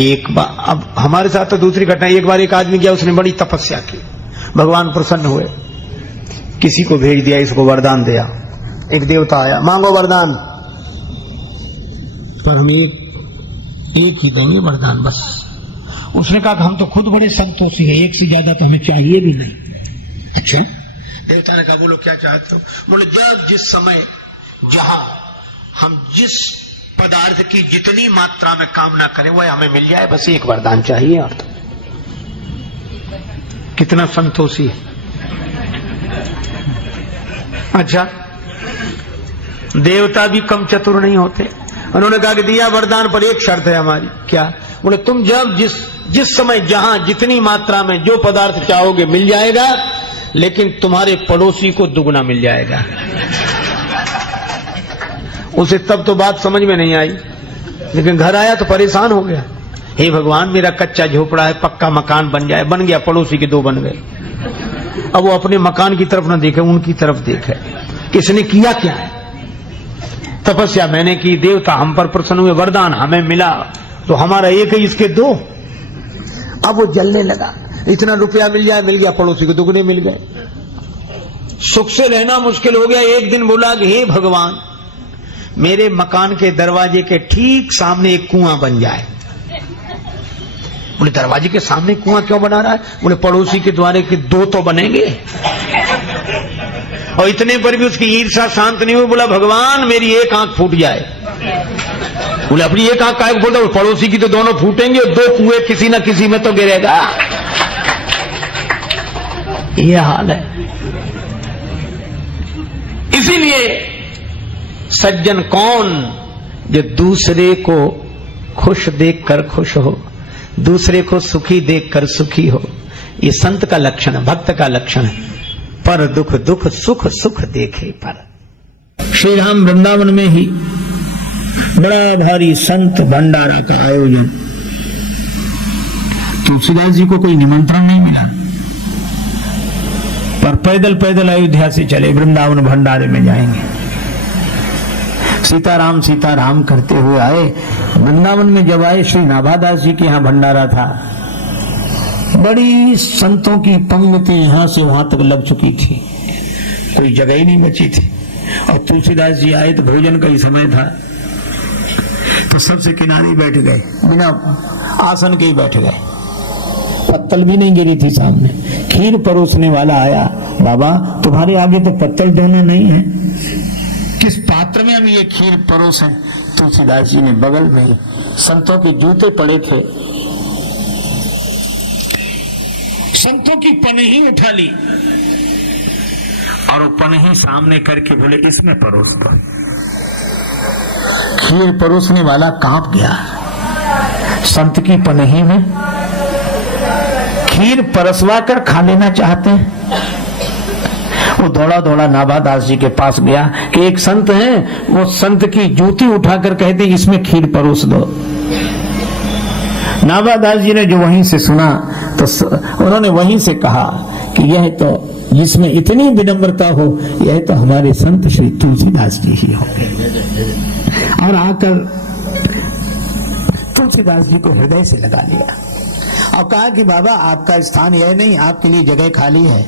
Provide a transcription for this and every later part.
एक बार, अब हमारे साथ तो दूसरी घटना, एक बार एक आदमी गया, उसने बड़ी तपस्या की, भगवान प्रसन्न हुए, किसी को भेज दिया, इसको वरदान दिया। एक देवता आया, मांगो वरदान, पर हम एक ही देंगे वरदान बस। उसने कहा कि हम तो खुद बड़े संतोषी हैं, एक से ज्यादा तो हमें चाहिए भी नहीं। अच्छा, देवता ने कहा बोलो क्या चाहते हो? बोले जब जिस समय जहां हम जिस पदार्थ की जितनी मात्रा में कामना करें वह हमें मिल जाए, बस एक वरदान चाहिए। और तो कितना संतोषी है। अच्छा, देवता भी कम चतुर नहीं होते। उन्होंने कहा कि दिया वरदान, पर एक शर्त है हमारी। क्या? बोले तुम जब जिस समय जहां जितनी मात्रा में जो पदार्थ चाहोगे मिल जाएगा, लेकिन तुम्हारे पड़ोसी को दुगना मिल जाएगा। उसे तब तो बात समझ में नहीं आई, लेकिन घर आया तो परेशान हो गया। हे भगवान, मेरा कच्चा झोपड़ा है, पक्का मकान बन जाए। बन गया, पड़ोसी के दो बन गए। अब वो अपने मकान की तरफ न देखे, उनकी तरफ देखे। किसने किया क्या है? तपस्या मैंने की, देवता हम पर प्रसन्न हुए, वरदान हमें मिला, तो हमारा एक है, इसके दो। अब वो जलने लगा, इतना रुपया मिल जाए, मिल गया, पड़ोसी को दुगने मिल गए। सुख से रहना मुश्किल हो गया। एक दिन बोला कि हे भगवान, मेरे मकान के दरवाजे के ठीक सामने एक कुआं बन जाए। बोले दरवाजे के सामने कुआं क्यों बना रहा है? बोले पड़ोसी के द्वारे के दो तो बनेंगे। और इतने पर भी उसकी ईर्ष्या शांत नहीं हुई। बोला भगवान, मेरी एक आंख फूट जाए। बोले अपनी एक आंख काहे फूटता? पड़ोसी की तो दोनों फूटेंगे, दो कुएं किसी न किसी में तो गिरेगा। यह हाल है। इसीलिए सज्जन कौन? जो दूसरे को खुश देखकर खुश हो, दूसरे को सुखी देखकर सुखी हो। ये संत का लक्षण है, भक्त का लक्षण है। पर दुख दुख, सुख सुख देखे पर। श्री राम वृंदावन में ही बड़ा भारी संत भंडारा का आयोजन। तुलसीदास जी को कोई निमंत्रण नहीं मिला, पर पैदल पैदल अयोध्या से चले, वृंदावन भंडारे में जाएंगे। सीताराम सीताराम करते हुए आए। वृंदावन में जब आए, श्री नाभादास जी के यहाँ भंडारा था। बड़ी संतों की पंक्ति यहां से वहां तक लग चुकी थी, कोई जगह ही नहीं बची थी। और तुलसीदास जी आए तो भोजन का ही समय था, तो सबसे किनारे बैठ गए, बिना आसन के ही बैठ गए। पत्तल भी नहीं गिरी थी सामने। खीर परोसने वाला आया, बाबा तुम्हारे आगे तो पत्तल दोनों नहीं है, किस पात्र में हम ये खीर परोसें? तुलसीदास जी ने बगल में संतों के जूते पड़े थे, संतों की पनही उठा ली और वो पनही सामने करके बोले इसमें परोस दो। खीर परोसने वाला कांप गया। संत की पनही में खीर परसवा कर खा लेना चाहते हैं। वो दौड़ा दौड़ा नाभादास जी के पास गया कि एक संत हैं, वो संत की जूती उठाकर कहते इसमें खीर परोस दो। नाभादास जी ने जो वहीं से सुना तो उन्होंने वहीं से कहा कि यह तो जिसमें इतनी विनम्रता हो, यह तो हमारे संत श्री तुलसीदास जी ही होंगे। और आकर तुलसीदास जी को हृदय से लगा लिया और कहा कि बाबा आपका स्थान यह नहीं, आपके लिए जगह खाली है।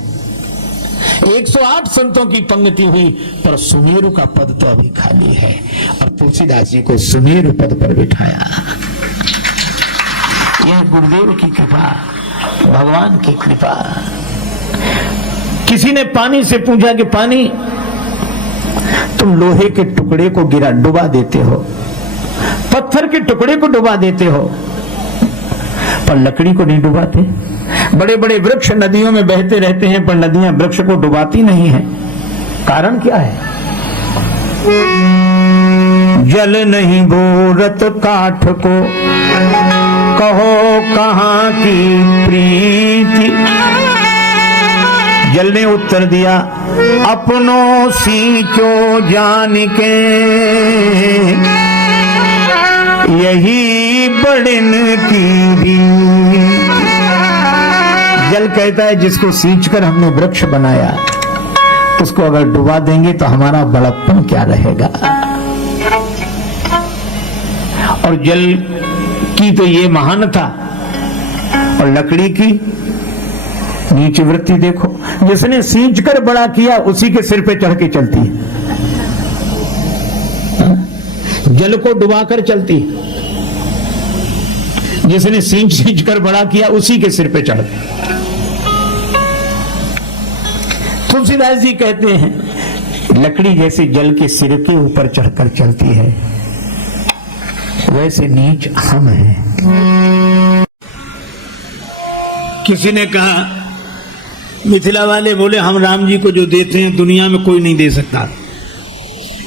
108 संतों की पंक्ति हुई, पर सुमेरु का पद तो अभी खाली है। और तुलसीदास जी को सुमेरु पद पर बिठाया। यह गुरुदेव की कृपा, भगवान की कृपा। किसी ने पानी से पूछा कि पानी, तुम लोहे के टुकड़े को डुबा देते हो, पत्थर के टुकड़े को डुबा देते हो, पर लकड़ी को नहीं डुबाते। बड़े बड़े वृक्ष नदियों में बहते रहते हैं, पर नदियां वृक्ष को डुबाती नहीं है। कारण क्या है? जल नहीं घोरत काठ को, कहो कहां की प्रीति। जल ने उत्तर दिया, अपनों सींचो जान के, यही बड़न की भी। जल कहता है जिसको सींचकर हमने वृक्ष बनाया, उसको अगर डुबा देंगे तो हमारा बड़प्पन क्या रहेगा। और जल की तो ये महानता, और लकड़ी की नीच वृत्ति देखो। जिसने सींच कर बड़ा किया उसी के सिर पे चढ़ के चलती है, जल को डुबाकर चलती है। जिसने सींच कर बड़ा किया उसी के सिर पे चढ़ती। तुलसीदास जी कहते हैं लकड़ी जैसे जल के सिर के ऊपर चढ़कर चलती है, वैसे नीच हम हैं। किसी ने कहा, मिथिला वाले बोले हम राम जी को जो देते हैं दुनिया में कोई नहीं दे सकता।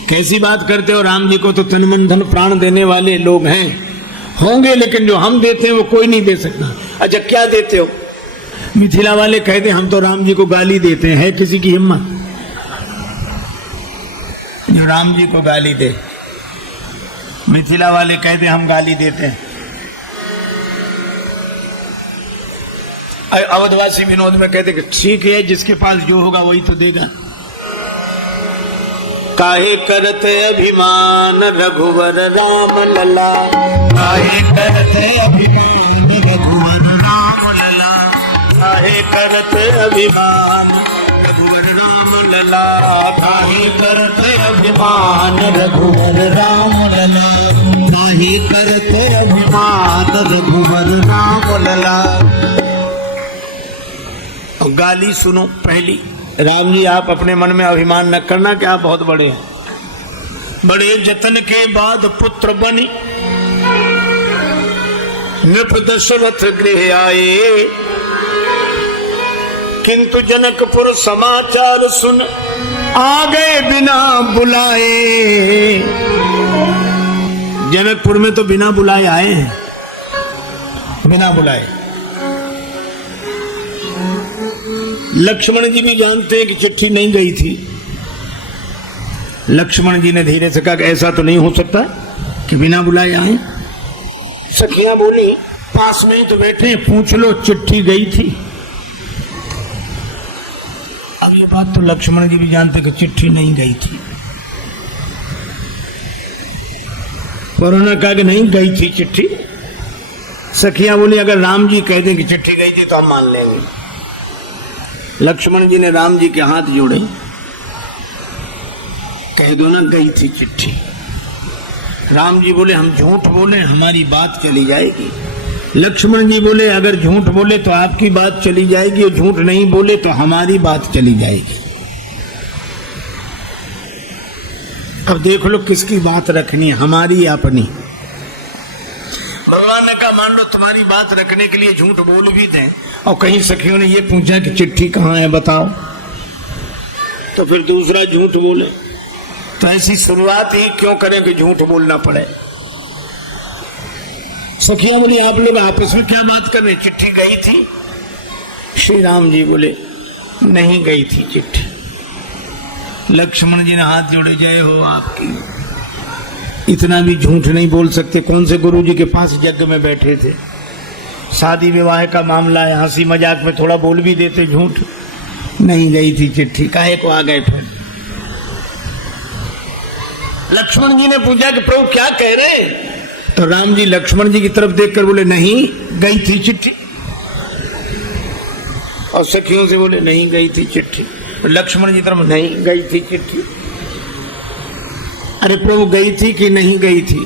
कैसी बात करते हो, राम जी को तो तन मन धन प्राण देने वाले लोग हैं, होंगे, लेकिन जो हम देते हैं वो कोई नहीं दे सकता। अच्छा क्या देते हो? मिथिला वाले कहते हम तो राम जी को गाली देते हैं। है किसी की हिम्मत जो राम जी को गाली दे? मिथिला वाले कहते हम गाली देते हैं। अवधवासी विनोद में कहते कि ठीक है, जिसके पास जो होगा वही तो देगा। काहे करते अभिमान रघुवर राम लला, काहे करते अभिमान रघुवर राम लला, काहे करते अभिमान रघुवर राम लला, काहे करते अभिमान रघुवर राम लला, काहे करते अभिमान रघुवर राम लला। गाली सुनो पहली, राम जी आप अपने मन में अभिमान न करना कि आप बहुत बड़े हैं। बड़े जतन के बाद पुत्र बनी नृप दशरथ गृह आए, किंतु जनकपुर समाचार सुन आ गए बिना बुलाए। जनकपुर में तो बिना बुलाए आए हैं, बिना बुलाए। लक्ष्मण जी भी जानते हैं कि चिट्ठी नहीं गई थी। लक्ष्मण जी ने धीरे से कहा कि ऐसा तो नहीं हो सकता कि बिना बुलाए आए। सखियां बोली पास में ही तो बैठे, पूछ लो चिट्ठी गई थी। अब ये बात तो लक्ष्मण जी भी जानते कि चिट्ठी नहीं गई थी। उन्होंने कहा कि नहीं गई थी चिट्ठी। सखियां बोली अगर राम जी कह दें कि चिट्ठी गई थी तो हम मान लेंगे। लक्ष्मण जी ने राम जी के हाथ जोड़े, कह दो ना गई थी चिट्ठी। राम जी बोले हम झूठ बोले हमारी बात चली जाएगी। लक्ष्मण जी बोले अगर झूठ बोले तो आपकी बात चली जाएगी, और झूठ नहीं बोले तो हमारी बात चली जाएगी। अब देख लो किसकी बात रखनी है, हमारी या अपनी। भगवान ने कहा मान लो तुम्हारी बात रखने के लिए झूठ बोल भी दें, और कहीं सखियों ने ये पूछा कि चिट्ठी कहाँ है बताओ, तो फिर दूसरा झूठ बोले। तो ऐसी शुरुआत ही क्यों करें कि झूठ बोलना पड़े। सखियां बोली आप लोग आपस में क्या बात कर रहे, चिट्ठी गई थी? श्री राम जी बोले नहीं गई थी चिट्ठी। लक्ष्मण जी ने हाथ जोड़े, जय हो आपकी। इतना भी झूठ नहीं बोल सकते। कौन से गुरु जी के पास यज्ञ में बैठे थे, शादी विवाह का मामला है, हंसी मजाक में थोड़ा बोल भी देते झूठ। नहीं गई थी चिट्ठी, काहे को आ गए फिर? लक्ष्मण जी ने पूछा कि प्रभु क्या कह रहे हैं? तो राम जी लक्ष्मण जी की तरफ देखकर बोले नहीं गई थी चिट्ठी। और सखियों से बोले नहीं गई थी चिट्ठी। लक्ष्मण जी तरफ नहीं गई थी चिट्ठी। अरे प्रभु गई थी कि नहीं गई थी?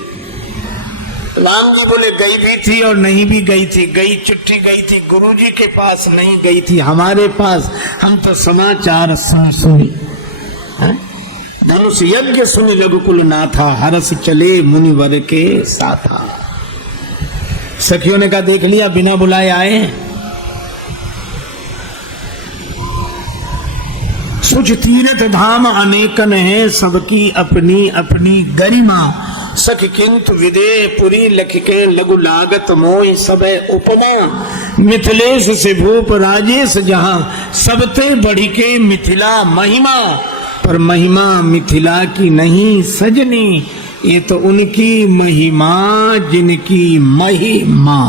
राम जी बोले गई भी थी और नहीं भी गई थी। गई चिट्ठी गई थी गुरु जी के पास, नहीं गई थी हमारे पास। हम तो समाचार सुनी, धनुष यज्ञ सुनि रघुकुल नाथा, हरस चले मुनिवर के साथा। सखियों ने कहा देख लिया बिना बुलाए आए। सुच तीर्थ धाम अनेकन है, सबकी अपनी अपनी गरिमा। सख किंतु विदे पुरी लख के लघु लागत मोह सबे उपमा। मिथिलेश से भूप राजेश जहां, सबते बढ़ी के मिथिला महिमा। पर महिमा मिथिला की नहीं सजनी, ये तो उनकी महिमा जिनकी महिमा।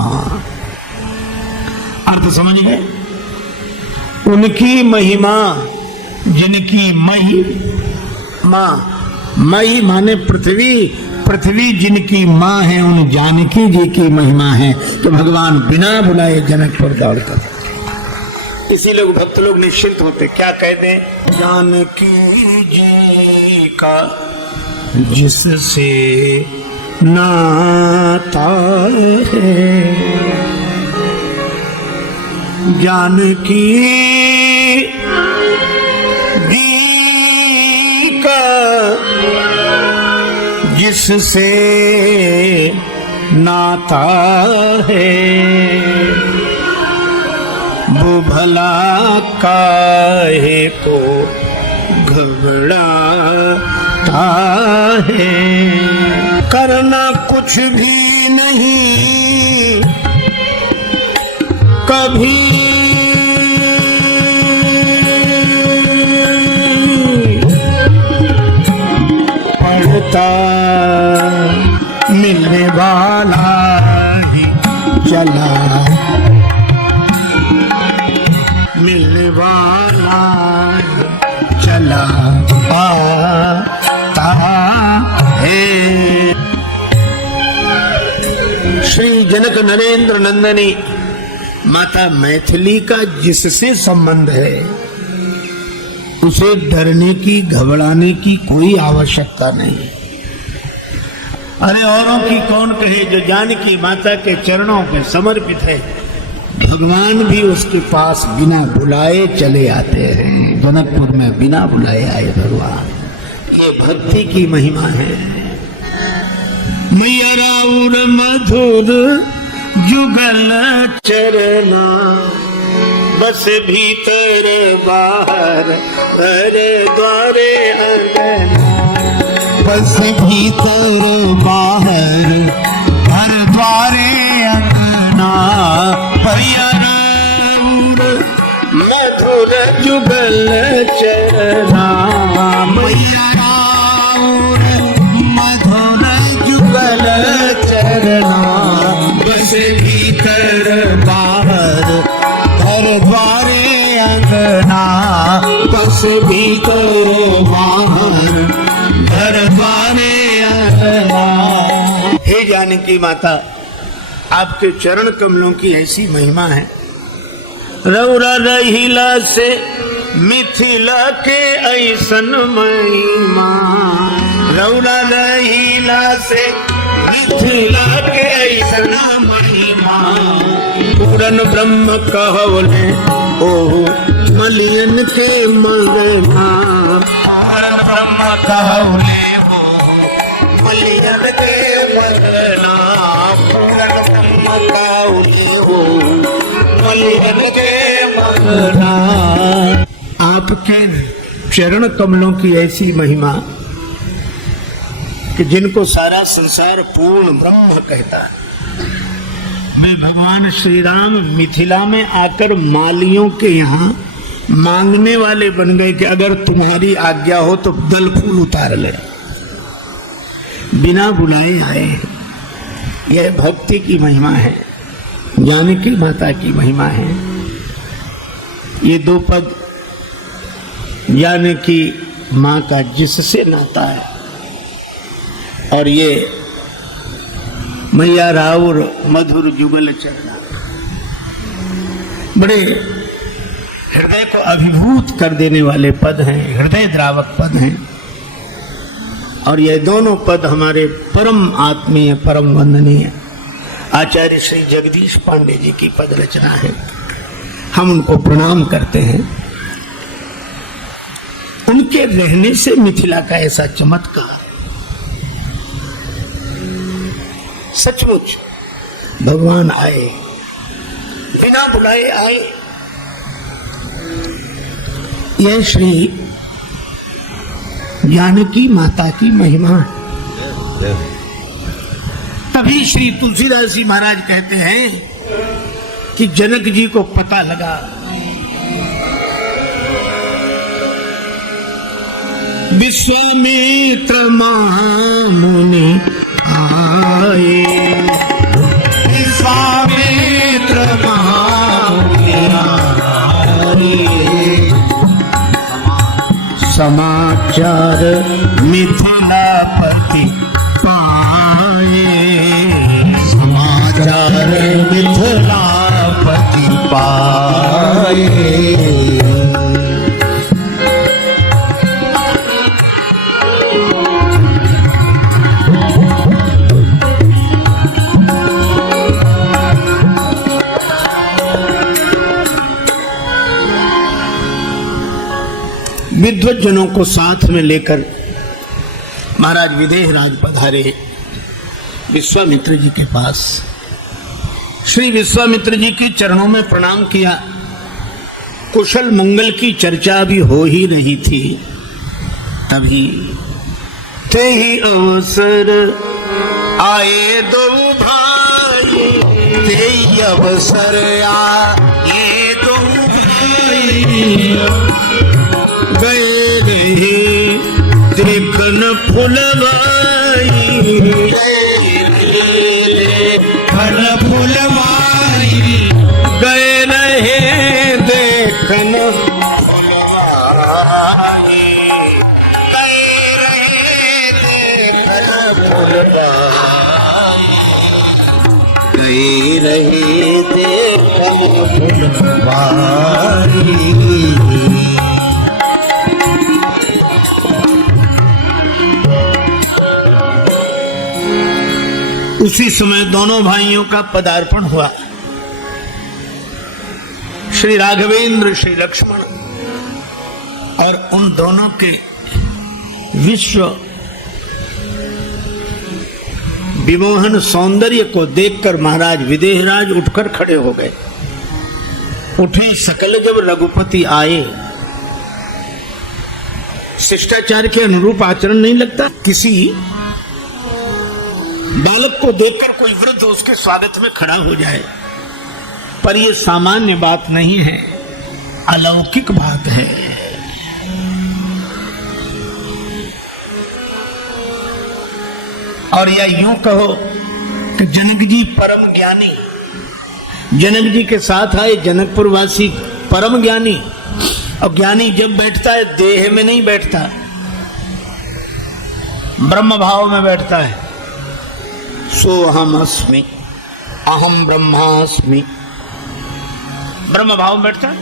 अर्थ समझ गए? उनकी महिमा जिनकी महिमा। मही माने पृथ्वी, पृथ्वी जिनकी माँ है उन जानकी जी की महिमा है। तो भगवान बिना बुलाए जनकपुर दौड़कर, इसी लोग भक्त लोग निश्चिंत होते। क्या कहते हैं? जानकी जी का जिससे नाता है, जानकी जी का जिससे नाता है, वो भला काहे को घबराता है। करना कुछ भी नहीं कभी, पढ़ता मिलने वाला ही चला, मिलने वाला चला आता है। श्री जनक नरेंद्र नंदनी माता मैथिली का जिससे संबंध है, उसे डरने की घबराने की कोई आवश्यकता नहीं। अरे औरों की कौन कहे, जो जानकी माता के चरणों के समर्पित है, भगवान भी उसके पास बिना बुलाए चले आते हैं। जनकपुर में बिना बुलाए आए भगवान, ये भक्ति की महिमा है। मैया राउर मधुर जुगल चरना, बस भीतर बाहर घर द्वारे अंगना, बस भीतर बाहर घर द्वारे अंगना। मैया राउर मधुर जुगल चरना, मैया राउर मधुर जुगल चरना, बस भीतर बाहर घर द्वारे अंगना, बस भीतर बाहर घर द्वारे अंगना। हे जानकी माता, आपके चरण कमलों की ऐसी महिमा है। रौरा रहिला से मिथिला के ऐसन महिमा, रौरा रहिला से मिथिला के ऐसन महिमा। पूरन ब्रह्म कहवले ओहो मलियन के मंगना, पूरन ब्रह्म कहवले हो मलियन के मंगना, पूरन ब्रह्म कहवले हो मलियन के मंगना। आपके चरण कमलों की ऐसी महिमा कि जिनको सारा संसार पूर्ण ब्रह्म कहता है। मैं भगवान श्री राम मिथिला में आकर मालियों के यहाँ मांगने वाले बन गए कि अगर तुम्हारी आज्ञा हो तो दल फूल उतार ले, बिना बुलाए आए। यह भक्ति की महिमा है, जानकी माता की महिमा है। ये दो पद जानकी माँ का जिससे नाता है, और ये मैया राउर मधुर जुगल चरना, बड़े हृदय को अभिभूत कर देने वाले पद हैं, हृदय द्रावक पद हैं। और ये दोनों पद हमारे परम आत्मीय परम वंदनीय आचार्य श्री जगदीश पांडे जी की पद रचना है। हम उनको प्रणाम करते हैं। उनके रहने से मिथिला का ऐसा चमत्कार, सचमुच भगवान आए, बिना बुलाए आए। यह श्री जानकी माता की महिमा है। तभी श्री तुलसीदास जी महाराज कहते हैं कि जनक जी को पता लगा विश्वामित्र महामुनि आए, विश्वामित्र महामुनि आए, समाचार मिथिलापति पाए। पाए। विद्वज्जनों को साथ में लेकर महाराज विदेहराज पधारे विश्वामित्र जी के पास। श्री विश्वामित्र जी के चरणों में प्रणाम किया। कुशल मंगल की चर्चा भी हो ही नहीं थी, तभी ते ही अवसर आए दो भाई, ते ही अवसर आए दो भाई, गए रही देखन फुलवाई, फल फुलवाई, गए रहे देखन फुलवाई, गए रहे देखन फुलवाई, गए रहे देखन फुलवाई। उसी समय दोनों भाइयों का पदार्पण हुआ। श्री राघवेंद्र, श्री लक्ष्मण और उन दोनों के विश्व विमोहन सौंदर्य को देखकर महाराज विदेहराज उठकर खड़े हो गए। उठे सकल जब रघुपति आए। शिष्टाचार के अनुरूप आचरण नहीं लगता। किसी बालक को देखकर कोई वृद्ध उसके स्वागत में खड़ा हो जाए, पर यह सामान्य बात नहीं है, अलौकिक बात है। और या यूं कहो कि जनक जी परम ज्ञानी, जनक जी के साथ आए जनकपुर वासी परम ज्ञानी। और ज्ञानी जब बैठता है देह में नहीं बैठता, ब्रह्म भाव में बैठता है। सोहम अस्मि अहम ब्रह्मास्मि, ब्रह्म भाव में बैठता है।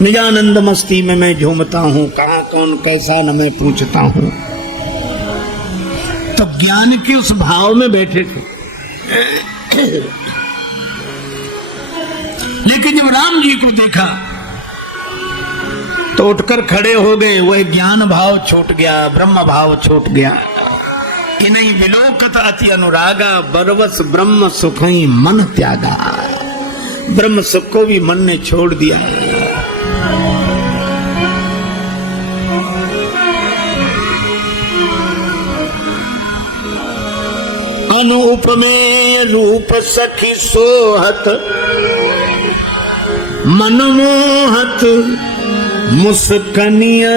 निजानंद मस्ती में मैं झूमता हूं, कहां कौन कैसा न मैं पूछता हूं। तो ज्ञान के उस भाव में बैठे थे। लेकिन जब राम जी को देखा तो उठकर खड़े हो गए। वह ज्ञान भाव छूट गया, ब्रह्म भाव छूट गया। इन्हीं विलोकत अति अनुरागा, बरवस ब्रह्म सुखई मन त्यागा। ब्रह्म सुख को भी मन ने छोड़ दिया। अनुपमेय रूप सखी सोहत, मनमोहत मुस्कनिया,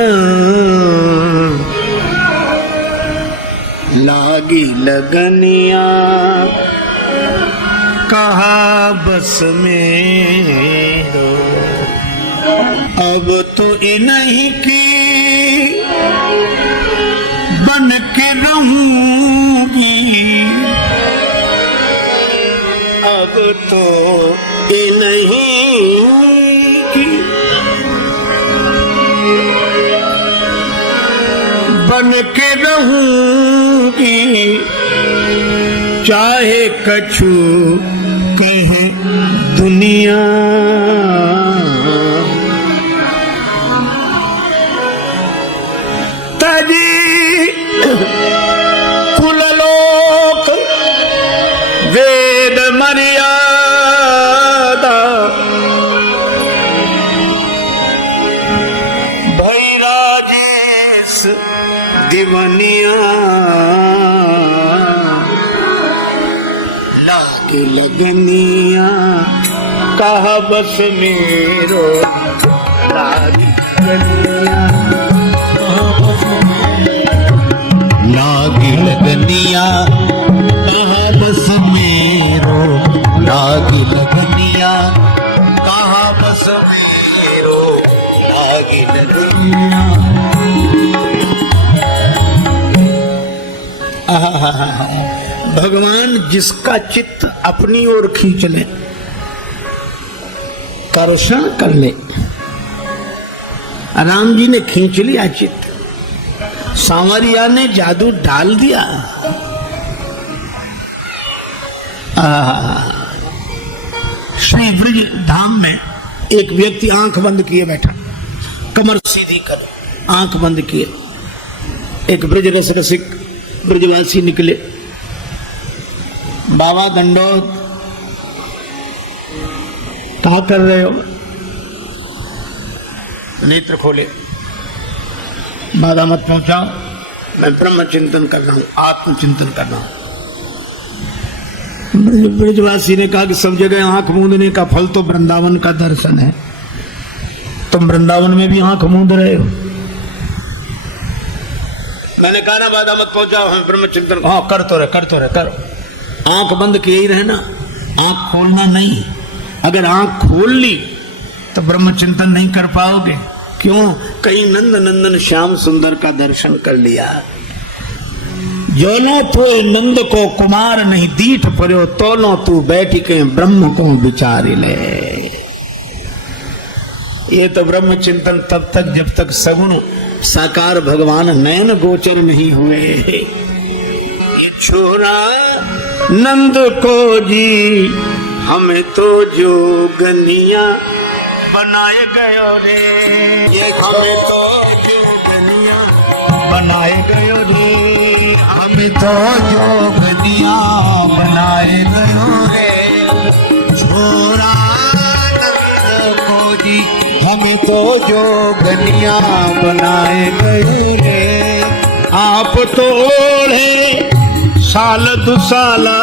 लागी लगनिया, कहा बस में अब तो इन्हीं की बन के रहूंगी, अब तो इन्हीं की बन के रहूंगी, चाहे कछु कहे दुनिया। तजी कुललोक वेद मर्यादा, भैराजेश दिवनिया, लागे लगनिया, कहा बस मेरो लागे लगनिया, लागे लगनिया, कहा बस मेरो लागे लगनिया, कहा बस मेरो लागे लगनिया। भगवान जिसका चित्त अपनी ओर खींच ले, कर्षण कर ले। राम जी ने खींच लिया चित्त, सांवरिया ने जादू डाल दिया। श्री ब्रज धाम में एक व्यक्ति आंख बंद किए बैठा, कमर सीधी कर आंख बंद किए। एक ब्रज रस रसिक ब्रजवासी निकले, बाबा दंडोत, क्या कर रहे हो? नेत्र खोले, बाधा मत पहुंचाओ, मैं ब्रह्म चिंतन कर रहा हूं, आत्मचिंतन कर रहा हूं। ब्रजवासी ने कहा कि सब जगह आंख मूंदने का फल तो वृंदावन का दर्शन है, तुम वृंदावन में भी आंख मूंद रहे हो। मैंने कहा ना बाधा मत पहुंचाओ, हम ब्रह्म चिंतन। हाँ कर तो रहे करो। आंख बंद किए ही रहना, आंख खोलना नहीं। अगर आंख खोल ली तो ब्रह्म चिंतन नहीं कर पाओगे। क्यों? कहीं नंद नंदन श्याम सुंदर का दर्शन कर लिया। जो न तो नंद को कुमार नहीं दीठ पर्यो, तो नो तू बैठी के ब्रह्म को विचार ले। ये तो ब्रह्म चिंतन तब तक जब तक सगुण साकार भगवान नयन गोचर नहीं हुए। ये छोरा नंद को जी हमें तो जोगनिया बनाए गयो रे, ये हमें तो जोगनिया बनाए गयो रे, हमें तो जोगनिया बनाए गयो रे। छोरा नंद को जी हमें तो जोगनिया बनाए गयो रे। आप तो ओढ़े साल दुसाला,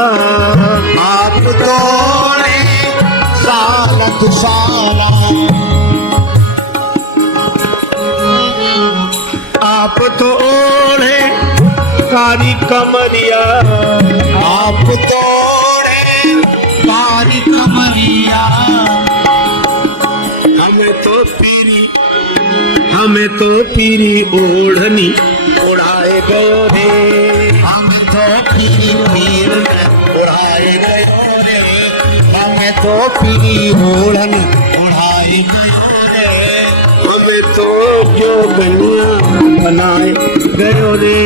आप तो ओढ़े साल दुसाला, आप तो ओढ़े कारी कमरिया, आप तो ओढ़े कारी कमरिया। हमें तो पीरी ओढ़नी उड़ाए गयो रे, हमें तो पीरी उड़ाए गयो रे, हमें तो पीरी ओढ़न उड़ाए गयो रे, हमें तो जोगनिया बनाए गयो रे,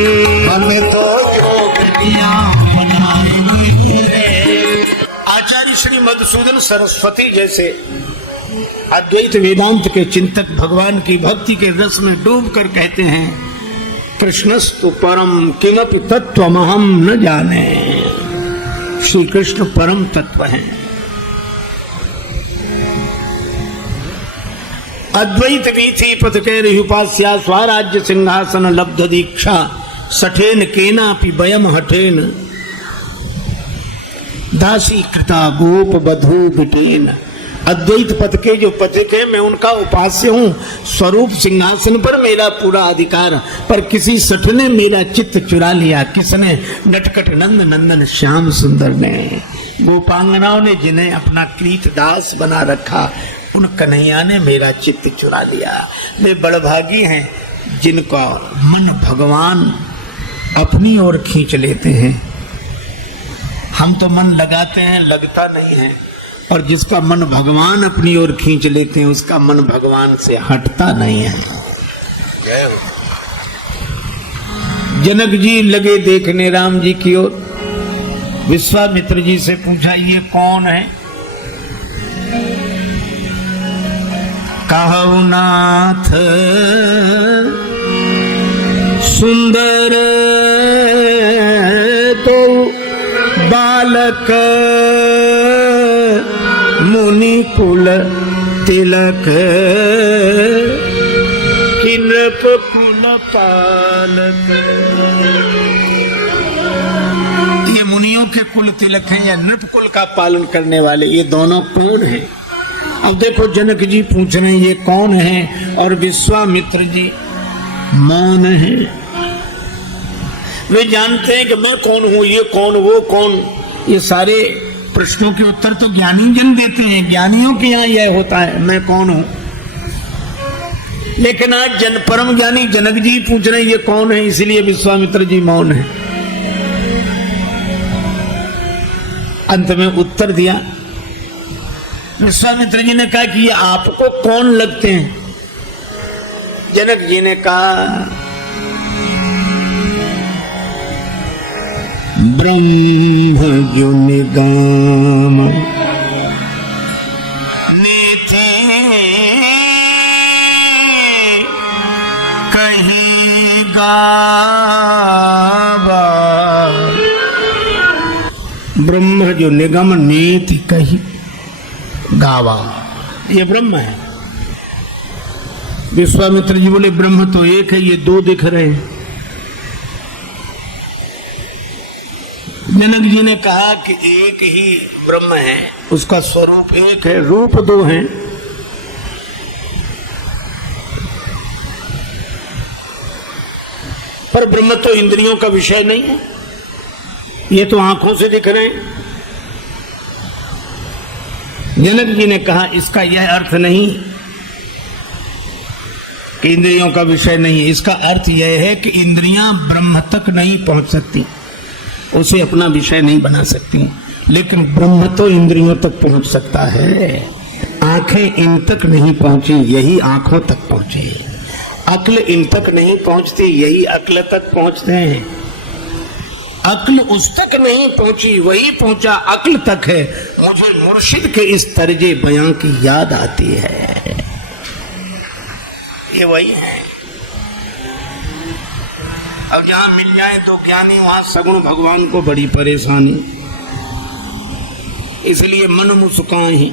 हमें तो जोगनिया बनाए गयो रे। आचार्य श्री मधुसूदन सरस्वती जैसे अद्वैत वेदांत के चिंतक भगवान की भक्ति के रस में डूबकर कहते हैं, कृष्णस्तु परम किमपि तत्त्वमहं न जाने। श्री कृष्ण परम तत्व हैं। अद्वैत वीथि पथ कैरहि उपास्या, स्वराज्य सिंहासन लब्ध दीक्षा, सठेन केनापि वयम हठेन, दासी कृता गोप बधू बिटेन। अद्वैत पथ के जो पथिक है, मैं उनका उपास्य हूँ। स्वरूप सिंहासन पर मेरा पूरा अधिकार, पर किसी सठ ने मेरा चित्त चुरा लिया। किसने? नटखट नंद नंदन श्याम सुंदर ने, गोपांगनाओं ने जिन्हें अपना कृत दास बना रखा, उन कन्हैया ने मेरा चित्त चुरा लिया। वे बड़भागी हैं जिनका मन भगवान अपनी ओर खींच लेते हैं। हम तो मन लगाते हैं, लगता नहीं है, और जिसका मन भगवान अपनी ओर खींच लेते हैं उसका मन भगवान से हटता नहीं है। जनक जी लगे देखने राम जी की ओर। विश्वामित्र जी से पूछा, ये कौन है? कहु नाथ सुंदर तो बालक, मुनि कुल तिलक, कि नृप कुल पालक। ये मुनियों के कुल तिलक हैं या नृप कुल का पालन करने वाले, ये दोनों कौन हैं? अब देखो, जनक जी पूछ रहे हैं ये कौन है, और विश्वामित्र जी मौन है। वे जानते हैं कि मैं कौन हूं, ये कौन, वो कौन। ये सारे प्रश्नों के उत्तर तो ज्ञानी जन देते हैं। ज्ञानियों के यहाँ यह होता है, मैं कौन हूं। लेकिन आज परम ज्ञानी जनक जी पूछ रहे हैं ये कौन है, इसलिए विश्वामित्र जी मौन है। अंत में उत्तर दिया, विश्वामित्र जी ने कहा कि ये आपको कौन लगते हैं? जनक जी ने कहा ब्रह्म जो निगम नीति कहीं गावा। ब्रह्म जो निगम नीति कही गावा, ये ब्रह्म है। विश्वामित्र जी बोले ब्रह्म तो एक है, ये दो दिख रहे हैं। जनक जी ने कहा कि एक ही ब्रह्म है, उसका स्वरूप एक है, रूप दो हैं। पर ब्रह्म तो इंद्रियों का विषय नहीं है, ये तो आंखों से दिख रहे हैं। जनक जी ने कहा इसका यह अर्थ नहीं कि इंद्रियों का विषय नहीं है, इसका अर्थ यह है कि इंद्रियां ब्रह्म तक नहीं पहुंच सकती, उसे अपना विषय नहीं बना सकती, लेकिन ब्रह्म तो इंद्रियों तक पहुंच सकता है। आंखें इन तक नहीं पहुंची, यही आंखों तक पहुंचे। अक्ल इन तक नहीं पहुंचती, यही अक्ल तक पहुंचते हैं। अक्ल उस तक नहीं पहुंची, वही पहुंचा अक्ल तक है। मुझे मुर्शिद के इस तर्जे बयां की याद आती है, ये वही है। अब जहां मिल जाए तो ज्ञानी, वहां सगुण भगवान को बड़ी परेशानी, इसलिए मन मुस्काए।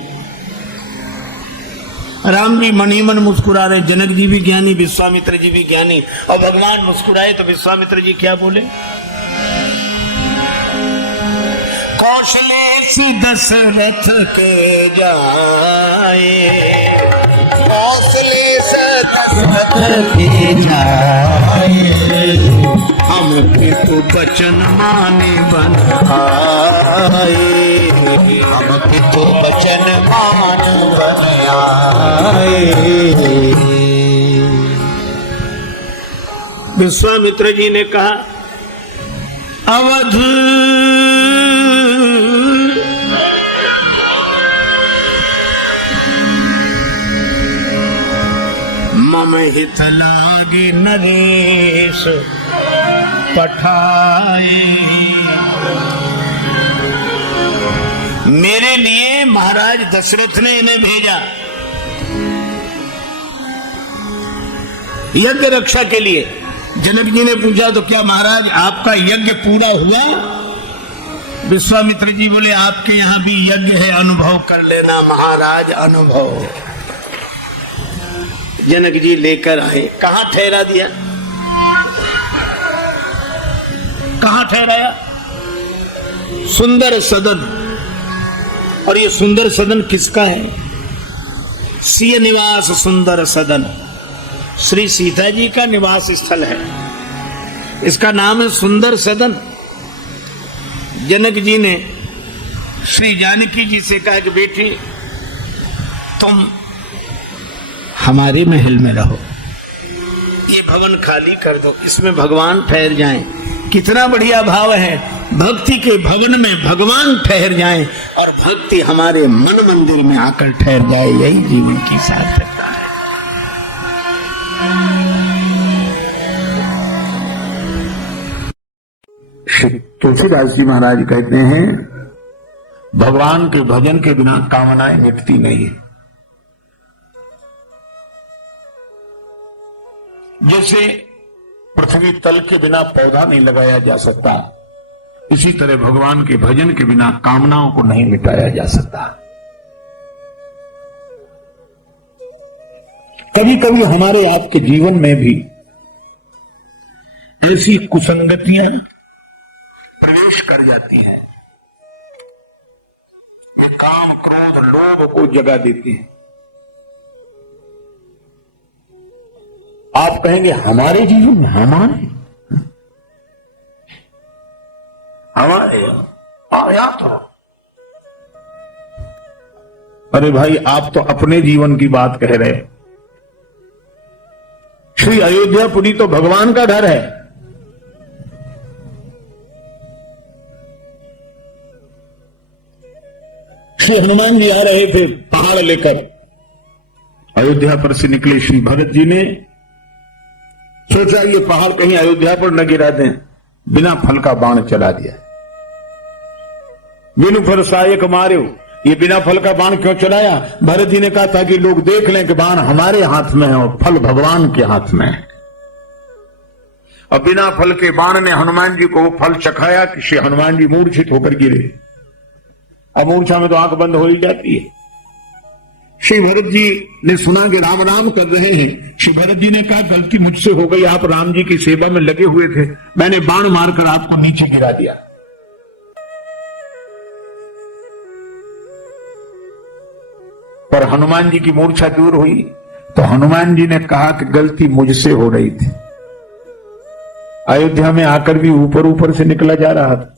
राम जी मन ही मन मुस्कुरा रहे, जनक जी भी ज्ञानी, विश्वामित्र जी भी ज्ञानी, और भगवान मुस्कुराए तो विश्वामित्र जी क्या बोले? कौशले दशरथ के जाए, कौशले से दशरथ के जाए, हम पितु बचन माने बन आए, हम पितु बचन मान बन आए। विश्वामित्र जी ने कहा अवध मम हित लागे नरेश पठाए। मेरे लिए महाराज दशरथ ने इन्हें भेजा यज्ञ रक्षा के लिए। जनक जी ने पूछा तो क्या महाराज आपका यज्ञ पूरा हुआ? विश्वामित्र जी बोले आपके यहां भी यज्ञ है, अनुभव कर लेना महाराज, अनुभव। जनक जी लेकर आए, कहां ठहरा दिया? कहां ठहराया? सुंदर सदन। और ये सुंदर सदन किसका है? सिय निवास सुंदर सदन, श्री सीता जी का निवास स्थल है, इसका नाम है सुंदर सदन। जनक जी ने श्री जानकी जी से कहा कि बेटी तुम हमारे महल में रहो, ये भवन खाली कर दो, इसमें भगवान ठहर जाएं। कितना बढ़िया भाव है, भक्ति के भवन में भगवान ठहर जाएं और भक्ति हमारे मन मंदिर में आकर ठहर जाए, यही जीवन की सार्थकता है। श्री तुलसीदास जी महाराज कहते हैं भगवान के भजन के बिना कामनाएं मिटती नहीं। जैसे पृथ्वी तल के बिना पौधा नहीं लगाया जा सकता, इसी तरह भगवान के भजन के बिना कामनाओं को नहीं मिटाया जा सकता। कभी कभी हमारे आपके जीवन में भी ऐसी कुसंगतियां प्रवेश कर जाती है, ये काम क्रोध लोभ को जगा देती है। आप कहेंगे हमारे जीवन में, हमारे आया तो, अरे भाई आप तो अपने जीवन की बात कह रहे। श्री अयोध्यापुरी तो भगवान का घर है। श्री हनुमान जी आ रहे थे पहाड़ लेकर अयोध्या पर से निकले श्री भरत जी ने सोचा ये पहाड़ कहीं अयोध्या पर न गिरा दें, बिना फल का बाण चला दिया। बिनु फल सहायक मारे, ये बिना फल का बाण क्यों चलाया? भरत जी ने कहा ताकि लोग देख लें कि बाण हमारे हाथ में है और फल भगवान के हाथ में है। और बिना फल के बाण ने हनुमान जी को वो फल चखाया कि श्री हनुमान जी मूर्छित होकर गिरे। अब मूर्छा में तो आंख बंद हो ही जाती है। श्री भरत जी ने सुना कि राम राम कर रहे हैं। श्री भरत जी ने कहा गलती मुझसे हो गई, आप राम जी की सेवा में लगे हुए थे, मैंने बाण मारकर आपको नीचे गिरा दिया। पर हनुमान जी की मूर्छा दूर हुई तो हनुमान जी ने कहा कि गलती मुझसे हो रही थी। अयोध्या में आकर भी ऊपर ऊपर से निकला जा रहा था,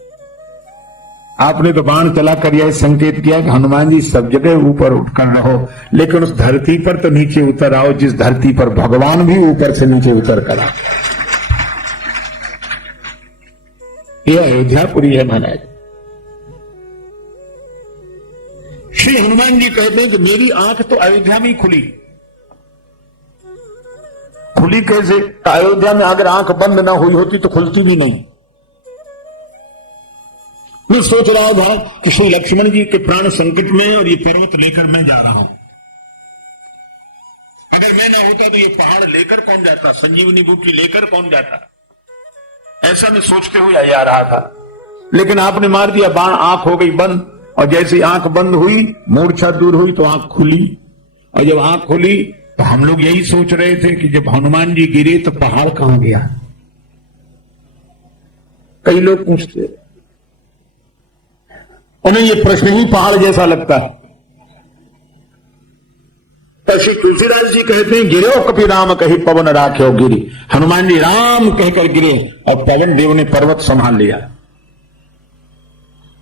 आपने तो बाण चलाकर यह संकेत किया कि हनुमान जी सब जगह ऊपर उठकर रहो, लेकिन उस धरती पर तो नीचे उतर आओ जिस धरती पर भगवान भी ऊपर से नीचे उतर कर आ। यह अयोध्यापुरी है महाराज। श्री हनुमान जी कहते हैं कि मेरी आंख तो अयोध्या में ही खुली। खुली कैसे? अयोध्या में अगर आंख बंद ना हुई होती तो खुलती भी नहीं। मैं सोच रहा था कि श्री लक्ष्मण जी के प्राण संकट में और ये पर्वत लेकर मैं जा रहा हूं। अगर मैं ना होता तो ये पहाड़ लेकर कौन जाता, संजीवनी बूटी लेकर कौन जाता, ऐसा मैं सोचते हुए आ रहा था। लेकिन आपने मार दिया बाण, आंख हो गई बंद, और जैसे आंख बंद हुई मूर्छा दूर हुई तो आंख खुली। और जब आंख खुली तो हम लोग यही सोच रहे थे कि जब हनुमान जी गिरे तो पहाड़ कहां गया। कई लोग पूछते, उन्हें ये प्रश्न ही पहाड़ जैसा लगता है। तो श्री तुलसीदास जी कहते हैं गिरो कपि राम कही पवन राख्यो गिरी। हनुमान जी राम कहकर गिरे और पवन देव ने पर्वत संभाल लिया।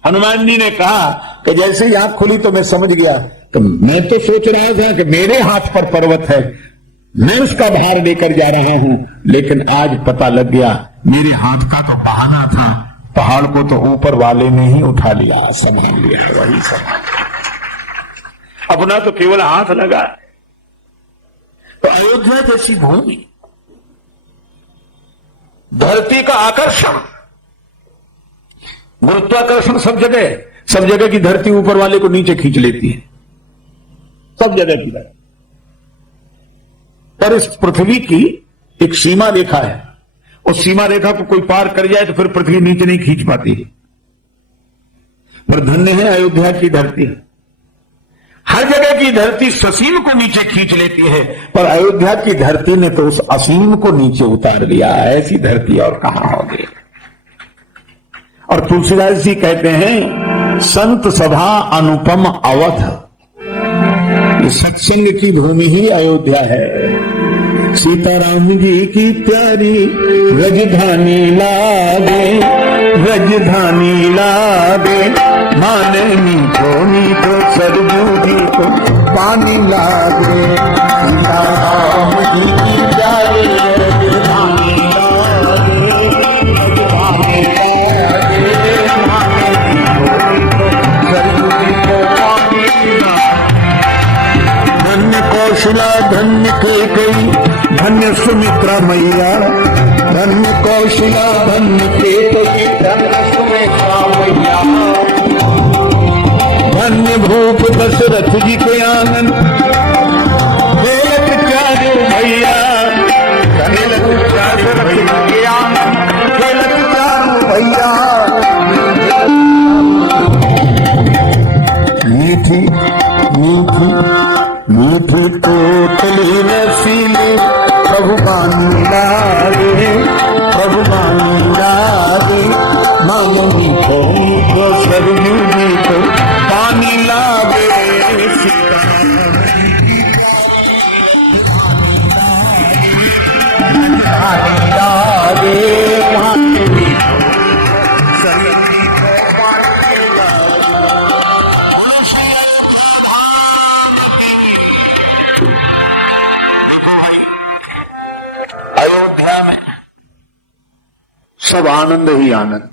हनुमान जी ने कहा कि जैसे ही आंख खुली तो मैं समझ गया कि मैं तो सोच रहा था कि मेरे हाथ पर पर्वत है, मैं उसका भार लेकर जा रहा हूं, लेकिन आज पता लग गया मेरे हाथ का तो बहाना था, पहाड़ को तो ऊपर वाले ने ही उठा लिया, संभाल लिया, वही संभाल। अपना तो केवल हाथ लगा। तो अयोध्या जैसी भूमि, धरती का आकर्षण, गुरुत्वाकर्षण सब जगह की धरती ऊपर वाले को नीचे खींच लेती है, सब जगह की धरती। पर इस पृथ्वी की एक सीमा रेखा है, उस सीमा रेखा को कोई पार कर जाए तो फिर पृथ्वी नीचे नहीं खींच पाती है। पर धन्य है अयोध्या की धरती, हर जगह की धरती ससीम को नीचे खींच लेती है, पर अयोध्या की धरती ने तो उस असीम को नीचे उतार लिया। ऐसी धरती और कहां होगी। और तुलसीदास जी कहते हैं संत सभा अनुपम अवध, ये सत्संग की भूमि ही अयोध्या है। सीताराम जी की प्यारी रजधानी लागे, रजधानी लागे, माने मीठो सरजू जी को पानी लागे। सीताराम जी की प्यारी रजधानी लागे, रजधानी लागे, माने मीठो सरजू जी को पानी लागे। धन्य कौशला धन्य केकई धन्य सुमित्रा मैया, धन्य कौशला धन्य केकई धन्य सुमित्रा मैया। धन्य भूप दशरथ जी के आंगन खेलत चारो भैया, खेलत दशरथ जी के आंगन खेलत चारो भैया। मीठी मीठी मीठी तोतली रसीली प्रभु बानी लागे, प्रभु बानी लागे, मानो मीठो मीठो सरयू जी को पानी लागे। सीताराम लागे, मानो मीठो सरयू जी को पानी लागे। अयोध्या में सब आनंद ही आनंद।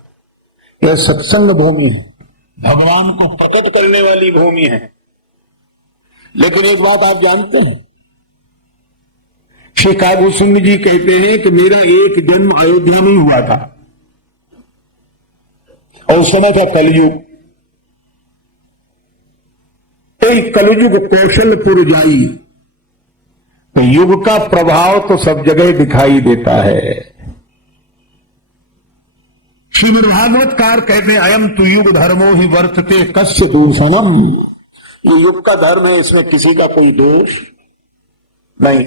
यह सत्संग भूमि है, भगवान को प्रकट करने वाली भूमि है। लेकिन एक बात आप जानते हैं, श्री कागभूषण जी कहते हैं कि मेरा एक जन्म अयोध्या में हुआ था और उस समय था कलयुग। कलयुग कौशलपुर जाई, तो युग का प्रभाव तो सब जगह दिखाई देता है। श्रीमद् भागवतकार कहते हैं अयम तु युग धर्मो ही वर्तते कस्य दूषणम। ये युग का धर्म है, इसमें किसी का कोई दोष नहीं।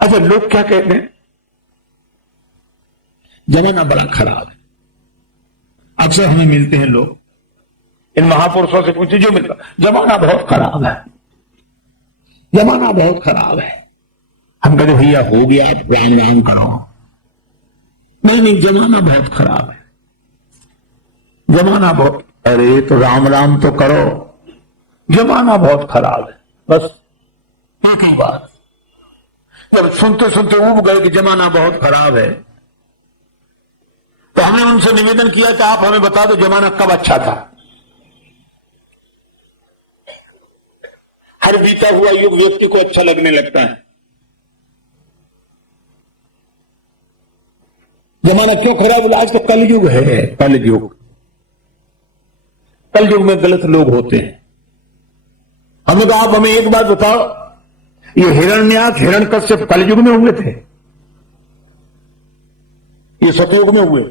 अच्छा, लोग क्या कहते हैं, जमाना बड़ा खराब है। अक्सर हमें मिलते हैं लोग, इन महापुरुषों से पूछे जो मिलता, जमाना बहुत खराब है, जमाना बहुत खराब है। हम कहते भैया हो गया, आप राम राम करो। नहीं, जमाना बहुत खराब है, जमाना बहुत। अरे तो राम राम तो करो, जमाना बहुत खराब है। बस एक ही बात। जब सुनते सुनते उब गए कि जमाना बहुत खराब है, तो हमने उनसे निवेदन किया कि आप हमें बता दो जमाना कब अच्छा था। हर बीता हुआ युग व्यक्ति को अच्छा लगने लगता है। जमाना क्यों खराब बोला? आज तो कलयुग है, कलयुग। कलयुग में गलत लोग होते हैं। हमने कहा आप हमें एक बात बताओ, ये हिरण्याक्ष हिरण्यकश्यप कलयुग में हुए थे? ये सतयुग में हुए,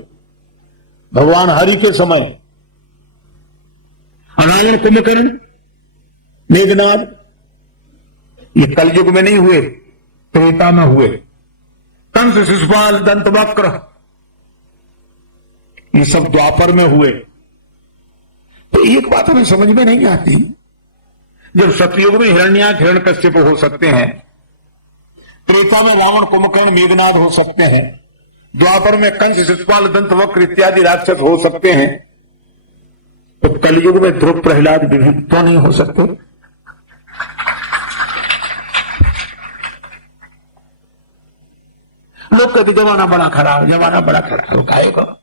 भगवान हरि के समय। रावण कुंभकर्ण मेघनाद ये कलयुग में नहीं हुए, त्रेता में हुए। कंस शिशुपाल दंतवक्र ये सब द्वापर में हुए। तो एक बात हमें समझ में नहीं आती, जब सतयुग में हिरण्याक्ष हिरण्यकश्यप हो सकते हैं, त्रेता में रावण कुंभकर्ण मेघनाद हो सकते हैं, द्वापर में कंस शिशुपाल दंतवक्र इत्यादि राक्षस हो सकते हैं, तो कलयुग में ध्रुव प्रहलाद विभीषण क्यों नहीं हो सकते? लोग कहते जमाना बड़ा खराब, जमाना बड़ा खराब। काहेगा?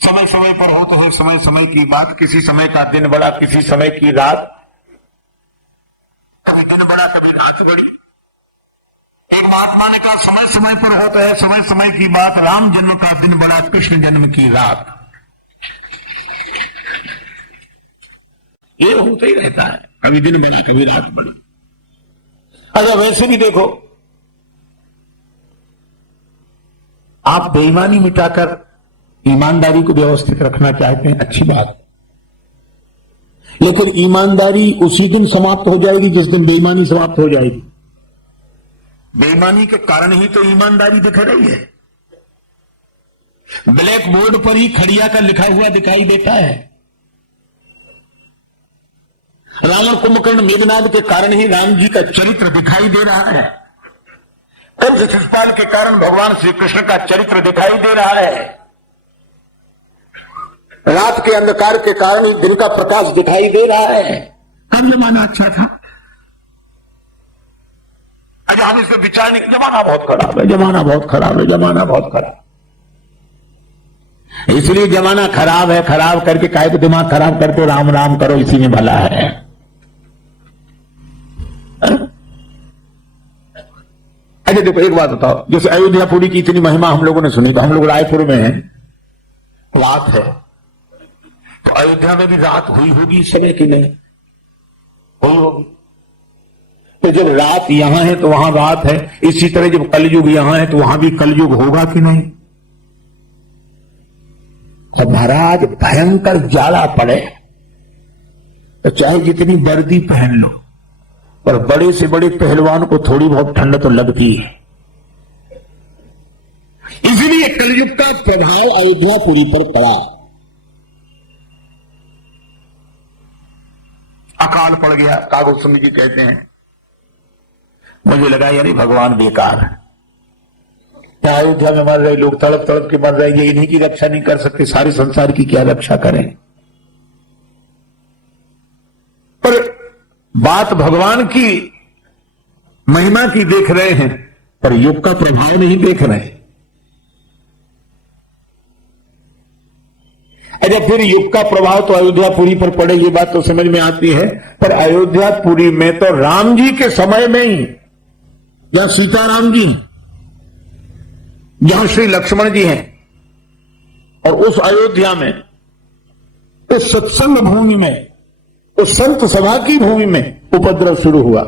समय समय पर होता है, समय समय की बात। किसी समय का दिन बड़ा, किसी समय की रात। कभी दिन बड़ा, कभी रात बड़ी। एक महात्मा ने कहा समय समय पर होता है, समय समय की बात। राम जन्म का दिन बड़ा, कृष्ण जन्म की रात। ये होता ही रहता है, कभी दिन बड़ा, कभी रात बड़ी। अच्छा, वैसे भी देखो, आप बेईमानी मिटाकर ईमानदारी को व्यवस्थित रखना चाहते हैं, अच्छी बात। लेकिन ईमानदारी उसी दिन समाप्त हो जाएगी जिस दिन बेईमानी समाप्त हो जाएगी। बेईमानी के कारण ही तो ईमानदारी दिख रही है। ब्लैक बोर्ड पर ही खड़िया का लिखा हुआ दिखाई देता है। रावण कुंभकर्ण मेघनाद के कारण ही राम जी का चरित्र दिखाई दे रहा है। कंस शिशुपाल के कारण भगवान श्री कृष्ण का चरित्र दिखाई दे रहा है। रात के अंधकार के कारण ही दिन का प्रकाश दिखाई दे रहा है। कब जमाना अच्छा था? अच्छा, हम इस पर विचार नहीं। जमाना बहुत खराब है, जमाना बहुत खराब है, जमाना बहुत खराब। इसलिए जमाना खराब है, खराब करके काहे को दिमाग खराब करके राम राम करो, इसी में भला है। अच्छा देखो, एक बात बताओ, जैसे अयोध्यापुरी की इतनी महिमा हम लोगों ने सुनी, तो हम लोग रायपुर में हैं, रात है, तो अयोध्या में भी रात हुई होगी इस समय की? नहीं हुई होगी। तो जब रात यहां है तो वहां रात है, इसी तरह जब कलयुग यहां है तो वहां भी कलयुग होगा कि नहीं? तो महाराज भयंकर जाड़ा पड़े तो चाहे जितनी वर्दी पहन लो, पर बड़े से बड़े पहलवान को थोड़ी बहुत ठंड तो लगती है। इसलिए कलयुग का प्रभाव अयोध्यापुरी पर पड़ा। अकाल पड़ गया। कागभूषण जी कहते हैं मुझे लगा यानी भगवान बेकार है, तो अयोध्या में मर रहे लोग, तड़प तड़प के मर रहे, ये इन्हीं की रक्षा नहीं कर सकते, सारे संसार की क्या रक्षा करें? पर बात भगवान की महिमा की देख रहे हैं, पर युग का प्रभाव नहीं देख रहे। अच्छा, फिर युग का प्रभाव तो अयोध्यापुरी पर पड़े, ये बात तो समझ में आती है। पर अयोध्यापुरी में तो राम जी के समय में ही, जहां सीताराम जी हैं, जहां श्री लक्ष्मण जी हैं, और उस अयोध्या में, इस सत्संग भूमि में, उस संत सभा की भूमि में उपद्रव शुरू हुआ।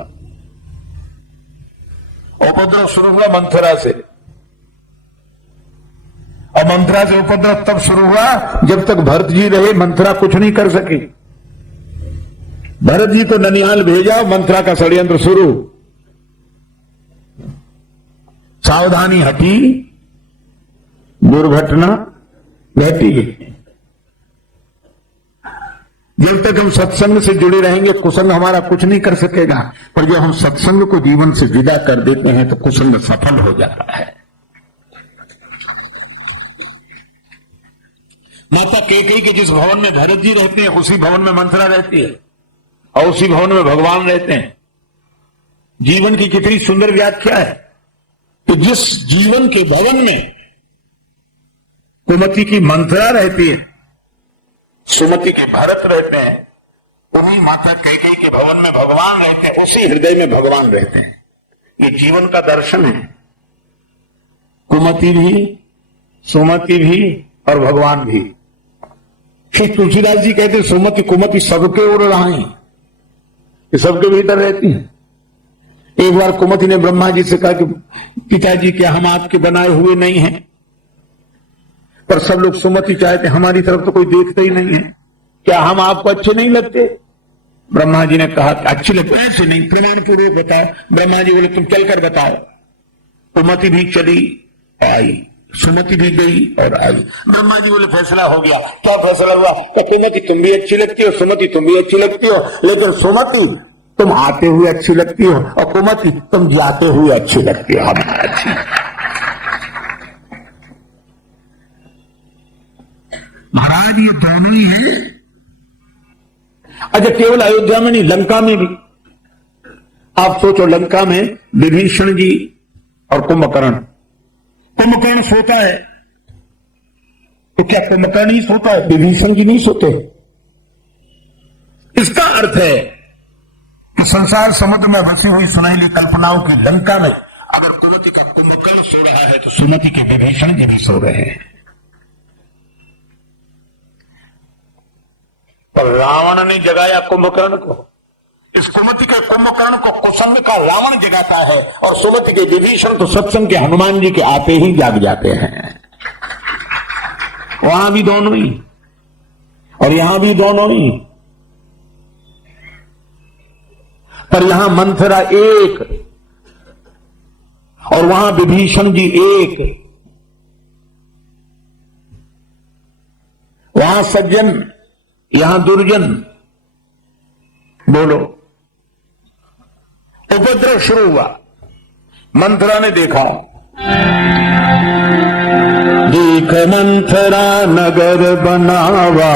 उपद्रव शुरू हुआ मंथरा से, और मंथरा से उपद्रव तब शुरू हुआ जब तक भरत जी रहे, मंथरा कुछ नहीं कर सकी। भरत जी तो ननिहाल भेजा, मंथरा का षड्यंत्र शुरू। सावधानी हटी, दुर्घटना घटी। जब तक हम सत्संग से जुड़े रहेंगे, कुसंग हमारा कुछ नहीं कर सकेगा। पर जब हम सत्संग को जीवन से विदा कर देते हैं तो कुसंग सफल हो जाता है। माता कैकेयी के जिस भवन में भरत जी रहते हैं, उसी भवन में मंथरा रहती है, और उसी भवन में भगवान रहते हैं। जीवन की कितनी सुंदर व्याख्या है कि जिस जीवन के भवन में कुमति की मंथरा रहती है, सुमति के भरत रहते हैं, उन्हीं माता कैकेयी के भवन में भगवान रहते हैं, उसी हृदय में भगवान रहते हैं। ये जीवन का दर्शन है। कुमति भी, सुमति भी और भगवान भी। श्री तुलसीदास जी कहते सुमति कुमति सबके ओर रहाई, ये सबके भीतर रहती है। एक बार कुमति ने ब्रह्मा जी से कहा कि पिताजी, क्या हम आपके बनाए हुए नहीं हैं? पर सब लोग सुमति चाहते, हमारी तरफ तो कोई देखता ही नहीं है, क्या हम आपको अच्छे नहीं लगते? ब्रह्मा जी ने कहा अच्छे लगते, ऐसे नहीं, प्रमाण पूर्वक बताओ। ब्रह्मा जी बोले तुम चलकर बताओ। कुमति भी चली आई, सुमति भी गई और आई। ब्रह्मा जी बोले फैसला हो गया। क्या फैसला हुआ? तो कुमति तुम भी अच्छी लगती हो, सुमति तुम भी अच्छी लगती हो, लेकिन सुमति तुम आते हुए अच्छी लगती हो, और कुमति तुम जाते हुए अच्छी लगती हो। अच्छी महाराज, ये दोनों ही है। अच्छा, केवल अयोध्या में नहीं, लंका में भी। आप सोचो, लंका में विभीषण जी और कुंभकर्ण। कुंभकर्ण सोता है तो क्या कुंभकर्ण ही सोता है? विभीषण जी नहीं सोते। इसका अर्थ है कि संसार समुद्र में बसी हुई सुनहली कल्पनाओं की लंका में अगर कुमति का कुंभकर्ण सो रहा है तो सुमति के विभीषण जी भी सो रहे हैं। पर रावण ने जगाया कुंभकर्ण को। इस कुमति के कुंभकर्ण को कुसंग का रावण जगाता है, और सुमति के विभीषण तो सत्संग के हनुमान जी के आते ही जाग जाते हैं। वहां भी दोनों ही और यहां भी दोनों ही। पर यहां मंथरा एक और वहां विभीषण जी एक। वहां सज्जन, यहां दुर्जन। बोलो, उपद्रव शुरू हुआ। मंथरा ने देखा, देख मंथरा नगर बनावा,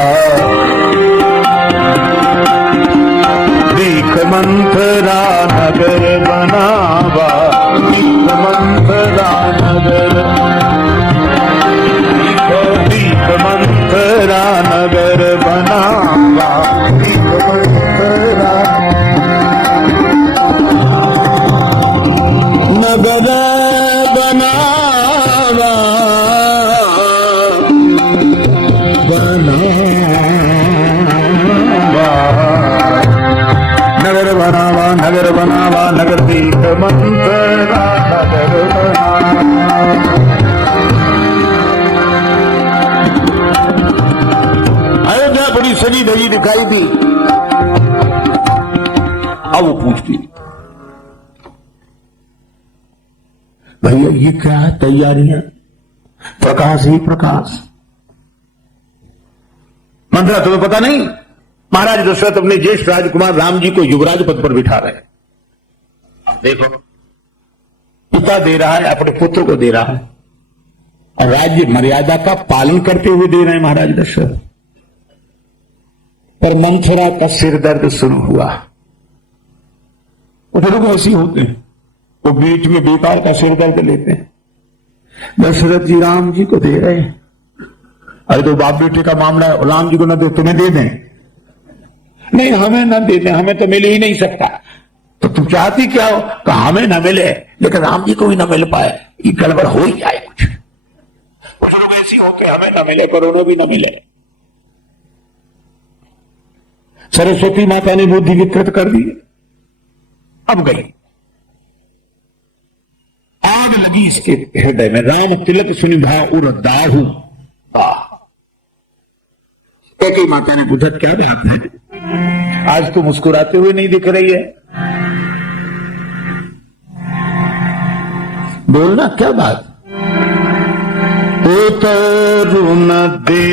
देख मंथरा नगर बनावा, देख मंथरा नगर, देख मंथरा नगर बनावा, देख मंथरा नगर बनावा, नगर बनावा, नगर बनावा, नगर देख मंथरा नगर बनावा। अयोध्या बड़ी सजी धजी दिखाई दी। अब वो पूछती, भैया ये क्या है? तैयारियां, प्रकाश ही प्रकाश। मंथरा, तुम्हें पता नहीं? महाराज दशरथ अपने ज्येष्ठ राजकुमार राम जी को युवराज पद पर बिठा रहे हैं। देखो, पिता दे रहा है, अपने पुत्र को दे रहा है, और राज्य मर्यादा का पालन करते हुए दे रहे हैं महाराज दशरथ। पर मंथरा का सिर दर्द शुरू हुआ। वो लोग ऐसे ही होते हैं, वो बीच में बेकार का सिर दर्द लेते हैं। दशरथ जी राम जी को दे रहे हैं, अरे तो बाप बेटे का मामला है, राम जी को न दे, तुम्हें दे दें? नहीं, हमें न दे दें, हमें तो मिल ही नहीं सकता। तो तुम चाहती क्या हो? कि हमें न मिले लेकिन राम जी को भी न मिल पाए, ये गड़बड़ हो ही जाए। कुछ लोग ऐसी हो कि हमें न मिले पर उन्हें भी न मिले। सरस्वती माता ने बुद्धि विकृत कर दी, अब गई, आग लगी इसके हृदय में। राम तिलक सुनि भाव उर दाहू। कैकेयी माता ने पूछा, क्या बात है, आज तो मुस्कुराते हुए नहीं दिख रही है, बोलना क्या बात? तरुण दे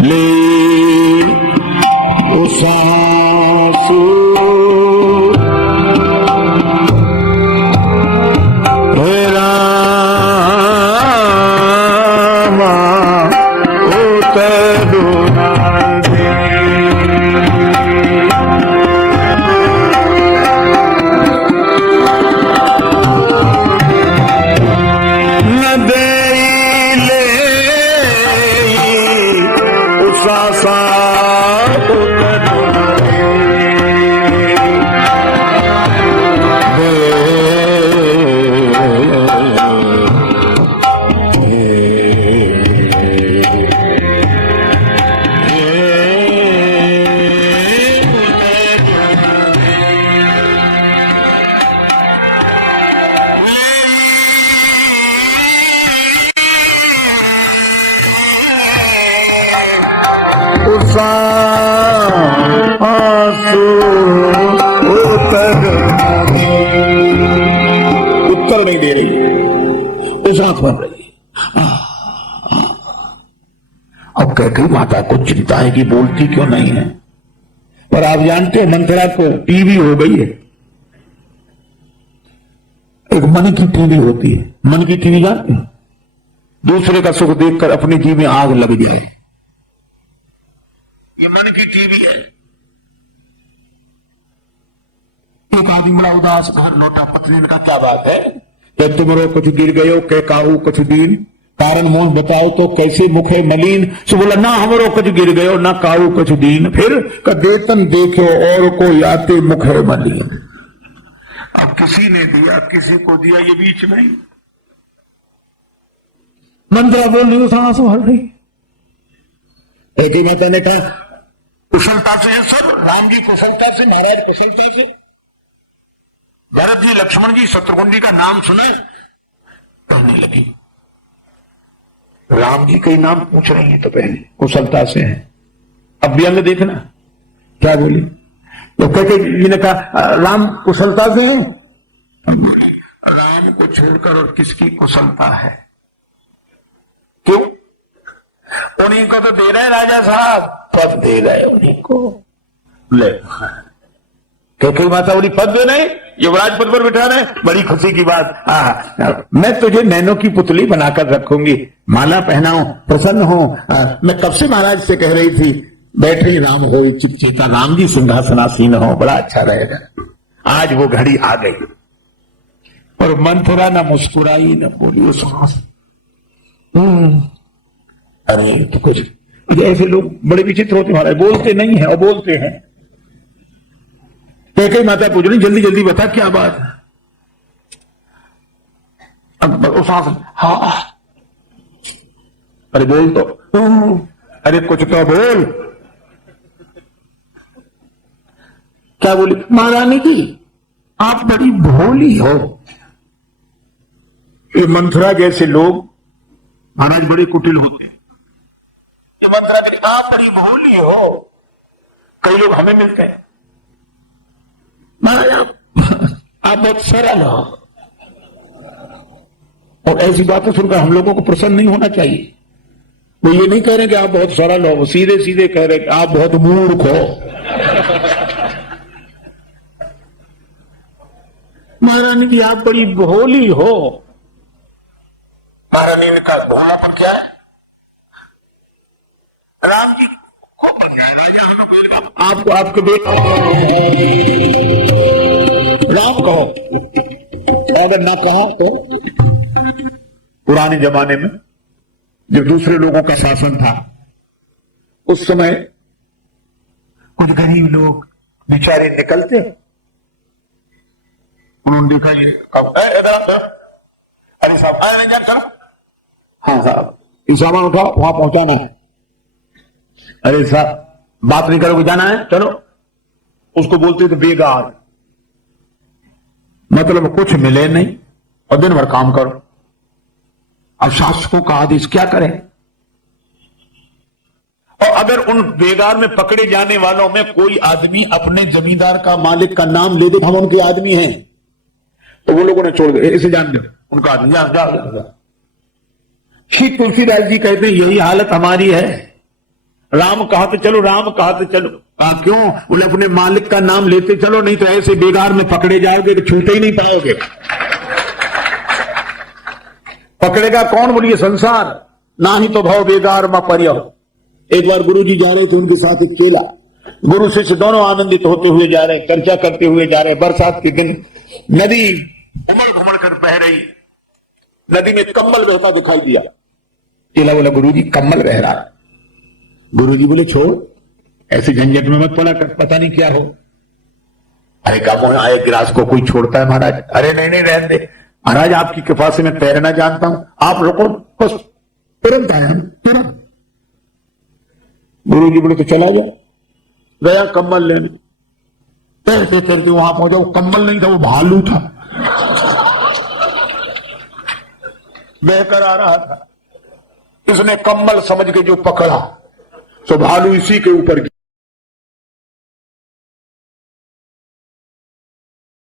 ले सासु हे रामा ओ तरुण दे। उत्तर नहीं दे रही, उस आंख बन रही। अब कैकेयी माता को चिंता है कि बोलती क्यों नहीं है, पर आप जानते हैं मंथरा को टीवी हो गई है। एक मन की टीवी होती है, मन की टीवी जानते हैं, दूसरे का सुख देखकर अपने जी में आग लग जाए, ये मन की टीवी है। एक आदमी बड़ा उदास घर लौटा, पत्नी ने कहा, क्या बात है? जब तुमरो कुछ गिर गयो के काहू कुछ दीन, कारण मोन बताओ तो कैसे मुखे मलिन। सो बोला, ना हमरो कुछ गिर गयो ना काहू कुछ दीन, फिर देतन देखो और को याते मुखे मलिन। अब किसी ने दिया, किसी को दिया, ये बीच में मंत्रा बोल रही, सांस भर रही। कैकेयी माता ने कहा, कुशलता से है सब, राम जी कुशलता से, महाराज कुशलता से, भरत जी, लक्ष्मण जी, शत्रुघ्न जी का नाम सुना, कहने लगी। राम जी के नाम पूछ रही है तो पहले कुशलता से है। अब व्यंग देखना क्या बोली। तो कैकेयी जी ने कहा, राम कुशलता से है? राम को छोड़कर और किसकी कुशलता है? क्यों? उन्हीं को तो दे रहे राजा साहब, पद दे रहे उन्हीं को। ले कैकेयी माता बोली, पद दे नहीं, युवराज पद पर बिठा रहे, बड़ी खुशी की बात। मैं तुझे नैनो की पुतली बनाकर रखूंगी, माला पहनाऊं, प्रसन्न हो। मैं कब से महाराज से कह रही थी, बैठे राम हो चिपचिता, राम जी सिंहासनासीन हो, बड़ा अच्छा रहेगा। आज वो घड़ी आ गई। और मंथरा न मुस्कुराई न बोली, वो सांस। अरे तो कुछ ऐसे लोग बड़े विचित्र होते महाराज, बोलते नहीं है और बोलते हैं। कैकेयी माता पूछ रही, जल्दी जल्दी बता क्या बात है। अब वो सांस, हाँ, अरे बोल तो, अरे कुछ तो बोल। क्या बोली? महारानी जी आप बड़ी भोली हो। ये मंथरा जैसे लोग महाराज बड़े कुटिल होते हैं। ये मंथरा के आप बड़ी भोली हो। कई लोग हमें मिलते हैं, महाराज आप बहुत सरल हो। और ऐसी बातें सुनकर हम लोगों को प्रसन्न नहीं होना चाहिए। वो ये नहीं कह रहे कि आप बहुत सरल हो, वो सीधे सीधे कह रहे कि आप बहुत मूर्ख हो। महारानी जी आप बड़ी भोली हो। महारानी ने कहा, भोलापन क्या है? राम जी आपको आपके बेटे राम कहो, अगर ना कहा तो पुराने जमाने में जब दूसरे लोगों का शासन था, उस समय कुछ गरीब लोग बेचारे निकलते, उन्होंने देखा ये अरे साहब चलो, हाँ साहब ये सामान उठाओ, वहां पहुंचाना है। अरे साहब बात नहीं करोगे, जाना है चलो। उसको बोलते थे बेगार, मतलब कुछ मिले नहीं और दिन भर काम करो। अब शासकों का आदेश क्या करें? और अगर उन बेगार में पकड़े जाने वालों में कोई आदमी अपने जमींदार का, मालिक का नाम ले दे, हम उनके आदमी हैं, तो वो लोगों ने छोड़ दिया, इसे जान दो उनका आदमी, जा। श्री तुलसीदास जी कहते हैं यही हालत हमारी है। राम कहा तो चलो, राम कहा तो चलो, क्यों? बोले अपने मालिक का नाम लेते चलो, नहीं तो ऐसे बेगार में पकड़े जाओगे तो छूटे ही नहीं पाओगे। पकड़ेगा कौन? बोलिए संसार, ना ही तो भाव बेगार मा परियो। एक बार गुरु जी जा रहे थे, उनके साथ एक चेला, गुरु शिष्य दोनों आनंदित होते हुए जा रहे, चर्चा करते हुए जा रहे। बरसात के दिन नदी उमड़ घुमड़ कर बह रही, नदी में कम्बल बहता दिखाई दिया। चेला बोला गुरु जी कम्बल बह रहा है। गुरु जी बोले छोड़, ऐसे झंझट में मत पड़ा कर, पता नहीं क्या हो। अरे कब आए गिलास को कोई छोड़ता है महाराज? अरे नहीं रहने दे महाराज, आपकी कृपा से मैं तैरना जानता हूं, आप रुको बस। तुरंत आया हम, तुरंत। गुरु जी बोले तो चला जा। गया कम्बल लेने, तैरते तैरते वहां पहुंचा। वो कम्बल नहीं था, वो भालू था, बहकर आ रहा था। इसने कम्बल समझ के जो पकड़ा, तो भालू इसी के ऊपर